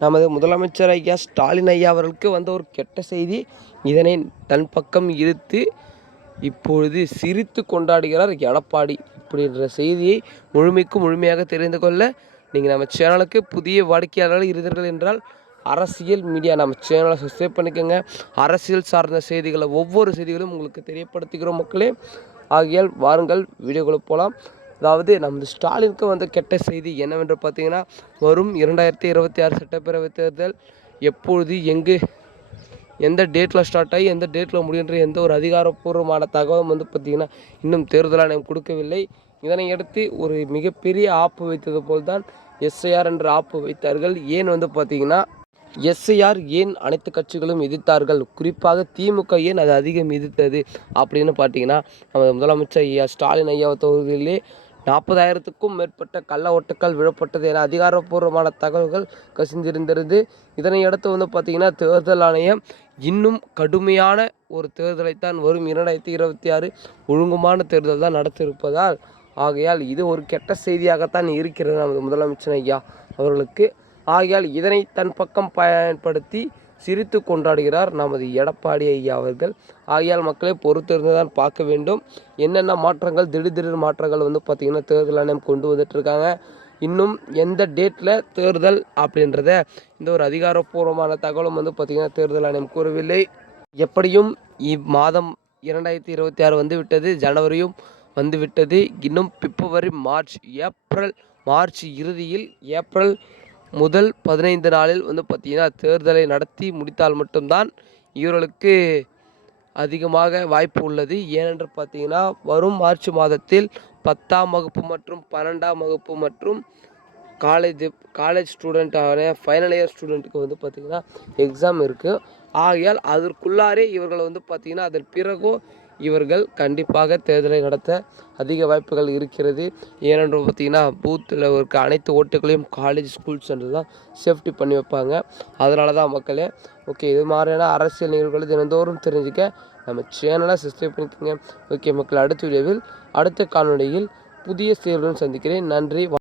நமது முதலமைச்சர் ஐயா ஸ்டாலின் ஐயா அவர்களுக்கு வந்த ஒரு கெட்ட செய்தி. இதனை தன் பக்கம் இழுத்து இப்பொழுது சிரித்து கொண்டாடுகிறார் எடப்பாடி. இப்படின்ற செய்தியை முழுமைக்கும் முழுமையாக தெரிந்து கொள்ள நீங்கள் நம்ம சேனலுக்கு புதிய வாடிக்கையாளர்கள் இருந்தீர்கள் என்றால் அரசியல் மீடியா நம்ம சேனலை சப்ஸ்கிரைப் பண்ணிக்கோங்க. அரசியல் சார்ந்த செய்திகளை ஒவ்வொரு செய்திகளும் உங்களுக்கு தெரியப்படுத்துகிறோம் மக்களே. ஆகியால் வாருங்கள் வீடியோக்குள்ளே போகலாம். அதாவது நமது ஸ்டாலினுக்கு வந்த கெட்ட செய்தி என்னவென்று பார்த்தீங்கன்னா வரும் இரண்டாயிரத்தி இருபத்தி ஆறு சட்டப்பேரவைத் தேர்தல் எப்பொழுது எங்கு எந்த டேட்டில் ஸ்டார்ட் ஆகி எந்த டேட்டில் முடியுன்ற எந்த ஒரு அதிகாரப்பூர்வமான தகவலும் வந்து பார்த்திங்கன்னா இன்னும் தேர்தல் ஆணையம் கொடுக்கவில்லை. இதனை அடுத்து ஒரு மிகப்பெரிய ஆப்பு வைத்தது போல்தான் எஸ்ஐஆர் என்ற ஆப்பு வைத்தார்கள். ஏன் வந்து பார்த்திங்கன்னா எஸ்ஐஆர் ஏன் அனைத்து கட்சிகளும் எதிர்த்தார்கள்? குறிப்பாக திமுக ஏன் அது அதிகம் எதிர்த்தது? அப்படின்னு பார்த்தீங்கன்னா நமது முதலமைச்சர் ஐயா ஸ்டாலின் ஐயா தொகுதியிலே நாற்பதாயிரத்துக்கும் மேற்பட்ட கள்ள ஓட்டுக்கள் விழப்பட்டது என அதிகாரப்பூர்வமான தகவல்கள் கசிந்திருந்தது இதனை அடுத்து வந்து பார்த்திங்கன்னா தேர்தல் ஆணையம் இன்னும் கடுமையான ஒரு தேர்தலைத்தான் வரும் இரண்டாயிரத்தி இருபத்தி ஆறு ஒழுங்குமான தேர்தல் தான் நடத்தியிருப்பதால் ஆகையால் இது ஒரு கெட்ட செய்தியாகத்தான் இருக்கிறது. நமது முதலமைச்சர் ஐயா அவர்களுக்கு ஆகையால் இதனை தன் பக்கம் பயன்படுத்தி சிரித்து கொண்டாடுகிறார் நமது எடப்பாடி ஐயா அவர்கள். ஆகையால் மக்களை பொறுத்திருந்து தான் பார்க்க வேண்டும். என்னென்ன மாற்றங்கள் திடீர் திடீர் மாற்றங்கள் வந்து பார்த்திங்கன்னா தேர்தல் ஆணையம் கொண்டு வந்துட்டுருக்காங்க. இன்னும் எந்த டேட்டில் தேர்தல் அப்படின்றத இந்த ஒரு அதிகாரப்பூர்வமான தகவலும் வந்து பார்த்திங்கன்னா தேர்தல் ஆணையம் கூறவில்லை. எப்படியும் இம்மாதம் இரண்டாயிரத்தி இருபத்தி ஆறு வந்து விட்டது ஜனவரியும் வந்து விட்டது இன்னும் பிப்ரவரி மார்ச் ஏப்ரல் மார்ச் இறுதியில் ஏப்ரல் முதல் பதினைந்து நாளில் வந்து பார்த்திங்கன்னா தேர்தலை நடத்தி முடித்தால் மட்டும்தான் இவர்களுக்கு அதிகமாக வாய்ப்பு உள்ளது. ஏனென்று பார்த்தீங்கன்னா வரும் மார்ச் மாதத்தில் பத்தாம் வகுப்பு மற்றும் பன்னெண்டாம் வகுப்பு மற்றும் காலேஜ் காலேஜ் ஸ்டூடெண்ட்டான ஃபைனல் இயர் ஸ்டூடெண்ட்டுக்கு வந்து பார்த்திங்கன்னா எக்ஸாம் இருக்குது ஆகையால் அதற்குள்ளாரே இவர்கள் வந்து பார்த்திங்கன்னா அதன் பிறகும் இவர்கள் கண்டிப்பாக தேர்தலை நடத்த அதிக வாய்ப்புகள் இருக்கிறது. ஏனென்று பார்த்தீங்கன்னா பூத்தில் இருக்க அனைத்து ஓட்டுகளையும் காலேஜ் ஸ்கூல் சென்டர் தான் சேஃப்டி பண்ணி வைப்பாங்க. அதனால தான் மக்களே ஓகே இது மாதிரியான அரசியல் நிகழ்வுகளை தினந்தோறும் தெரிஞ்சுக்க நம்ம சேனலை சப்ஸ்கிரைப் பண்ணிக்கோங்க. ஓகே மக்கள் அடுத்த வீடியோவில் அடுத்த காணொலியில் புதிய செய்திகளுடன் சந்திக்கிறேன். நன்றி